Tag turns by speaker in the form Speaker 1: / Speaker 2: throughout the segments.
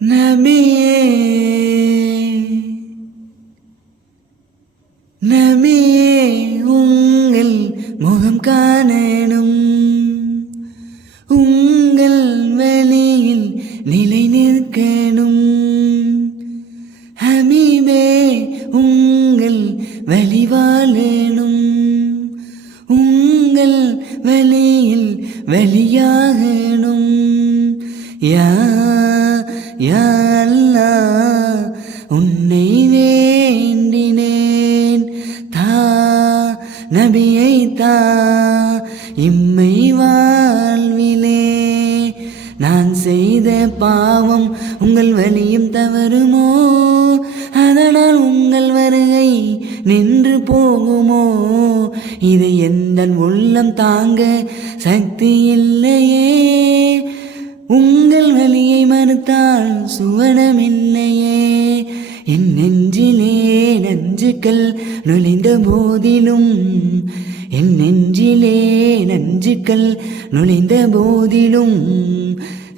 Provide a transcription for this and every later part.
Speaker 1: நபியே நபியே உங்கள் முகம் காணணும் உங்கள் வழியில் நிலை நிற்கணும் ஹமீபே உங்கள் வழி வாழணும் உங்கள் வழியில் வழியாகணும் யா யல்லா உன்னை வேண்டினேன். தா நபியை தா இம்மை வாழ்விலே. நான் செய்த பாவம் உங்கள் வழியும் தவறுமோ? அதனால் உங்கள் வருகை நின்று போகுமோ? இது எந்த உள்ளம் தாங்க சக்தி இல்லையே. சுவனமில்லையே என் நெஞ்சிலே நஞ்சுக்கள் நுழைந்த போதிலும் என் நெஞ்சிலே நஞ்சுக்கள் நுழைந்த போதிலும்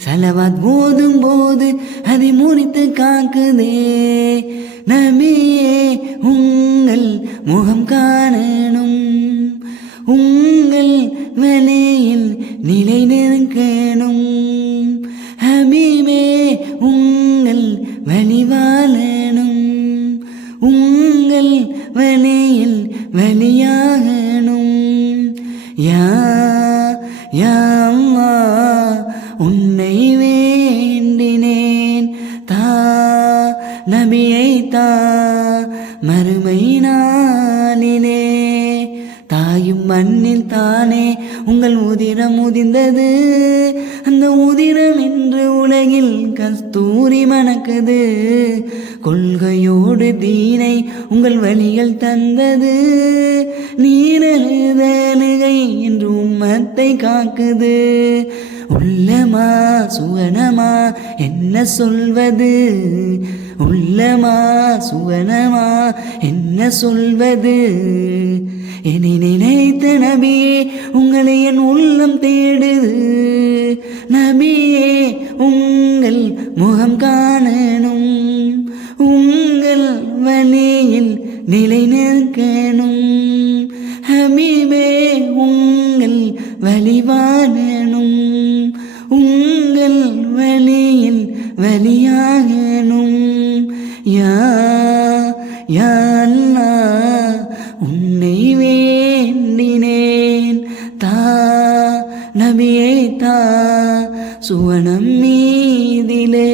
Speaker 1: சலவாத் போதும் போது அதை முறித்து காக்குதே. நபியே உங்கள் முகம் காணணும். உங்கள் வலையில் நிலை நெருங்க வழியில் வழியாகணும் யா யா அல்லாஹ் உன்னை வேண்டினேன். தா நபியை தா மறுமை நானினே தாயும் மண்ணில் தானே உங்கள் உதிரம் உதிர்ந்தது. அந்த உதிரம் என்று உலகில் கஸ்தூரி மணக்குது. கொள்கையோடு தீனை உங்கள் வழிகள் தந்தது. நீரழுதலுகை என்று உம்மத்தை காக்குது. உள்ளமா சுவனமா என்ன சொல்வது? உள்ளமா சுவனமா என்ன சொல்வது? என்னை நினைத்த நபியே உங்களை என் உள்ளம் தேடுது. நபியே உங்கள் முகம் காணணும். உங்கள் வழியில் நிலை நிற்கணும். ஹபீபே உங்கள் வழி பதியாகணும் யா யா அல்லா உன்னை வேண்டினேன். தா நபியை தா சுவனம் மீதிலே.